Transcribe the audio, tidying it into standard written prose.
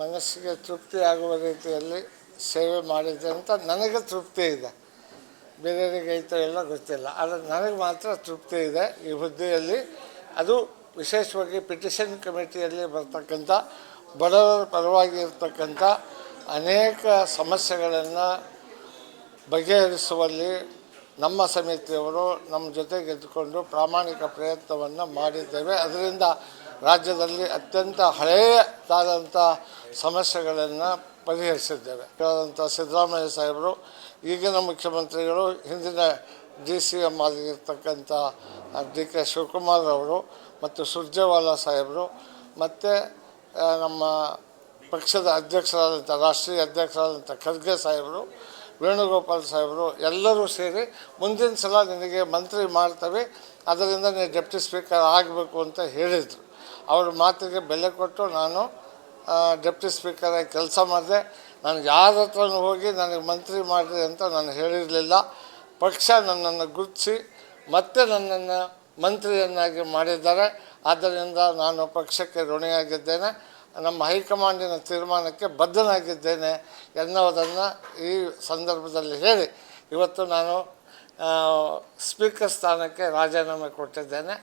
ಮನಸ್ಸಿಗೆ ತೃಪ್ತಿ ಆಗುವ ರೀತಿಯಲ್ಲಿ ಸೇವೆ ಮಾಡಿದ್ದೆ ಅಂತ ನನಗೆ ತೃಪ್ತಿ ಇದೆ. ಬೇರೆಯವರಿಗೆ ಐತೋ ಎಲ್ಲ ಗೊತ್ತಿಲ್ಲ, ಆದರೆ ನನಗೆ ಮಾತ್ರ ತೃಪ್ತಿ ಇದೆ ಈ ಹುದ್ದೆಯಲ್ಲಿ. ಅದು ವಿಶೇಷವಾಗಿ ಪಿಟಿಷನ್ ಕಮಿಟಿಯಲ್ಲಿ ಬರ್ತಕ್ಕಂಥ ಬಡವರ ಪರವಾಗಿ ಇರ್ತಕ್ಕಂಥ ಅನೇಕ ಸಮಸ್ಯೆಗಳನ್ನು ಬಗೆಹರಿಸುವಲ್ಲಿ ನಮ್ಮ ಸಮಿತಿಯವರು ನಮ್ಮ ಜೊತೆಗೆ ಇದ್ದುಕೊಂಡು ಪ್ರಾಮಾಣಿಕ ಪ್ರಯತ್ನವನ್ನು ಮಾಡಿದ್ದೇವೆ. ಅದರಿಂದ ರಾಜ್ಯದಲ್ಲಿ ಅತ್ಯಂತ ಹಳೆಯದಾದಂಥ ಸಮಸ್ಯೆಗಳನ್ನು ಪರಿಹರಿಸಿದ್ದೇವೆ. ಸಿದ್ದರಾಮಯ್ಯ ಸಾಹೇಬರು, ಈಗಿನ ಮುಖ್ಯಮಂತ್ರಿಗಳು, ಹಿಂದಿನ DCM ಆಗಿರ್ತಕ್ಕಂಥ DK ಶಿವಕುಮಾರ್ ಅವರು ಮತ್ತು ಸುರ್ಜೇವಾಲಾ ಸಾಹೇಬರು ಮತ್ತು ನಮ್ಮ ಪಕ್ಷದ ಅಧ್ಯಕ್ಷರಾದಂಥ ರಾಷ್ಟ್ರೀಯ ಅಧ್ಯಕ್ಷರಾದಂಥ ಖರ್ಗೆ ಸಾಹೇಬರು, ವೇಣುಗೋಪಾಲ್ ಸಾಹೇಬರು ಎಲ್ಲರೂ ಸೇರಿ ಮುಂದಿನ ಸಲ ನಿನಗೆ ಮಂತ್ರಿ ಮಾಡ್ತೇವೆ, ಅದರಿಂದ ನೀವು ಡೆಪ್ಟಿ ಸ್ಪೀಕರ್ ಆಗಬೇಕು ಅಂತ ಹೇಳಿದರು. ಅವ್ರ ಮಾತಿಗೆ ಬೆಲೆ ಕೊಟ್ಟು ನಾನು ಡೆಪ್ಟಿ ಸ್ಪೀಕರಾಗಿ ಕೆಲಸ ಮಾಡಿದೆ. ನಾನು ಯಾರ ಹತ್ರನೂ ಹೋಗಿ ನನಗೆ ಮಂತ್ರಿ ಮಾಡಿರಿ ಅಂತ ನಾನು ಹೇಳಿರಲಿಲ್ಲ. ಪಕ್ಷ ನನ್ನನ್ನು ಗುರುತಿಸಿ ಮತ್ತೆ ನನ್ನನ್ನು ಮಂತ್ರಿಯನ್ನಾಗಿ ಮಾಡಿದ್ದಾರೆ. ಆದ್ದರಿಂದ ನಾನು ಪಕ್ಷಕ್ಕೆ ಋಣಿಯಾಗಿದ್ದೇನೆ, ನಮ್ಮ ಹೈಕಮಾಂಡಿನ ತೀರ್ಮಾನಕ್ಕೆ ಬದ್ಧನಾಗಿದ್ದೇನೆ ಎನ್ನುವುದನ್ನು ಈ ಸಂದರ್ಭದಲ್ಲಿ ಹೇಳಿ ಇವತ್ತು ನಾನು ಸ್ಪೀಕರ್ ಸ್ಥಾನಕ್ಕೆ ರಾಜೀನಾಮೆ ಕೊಟ್ಟಿದ್ದೇನೆ.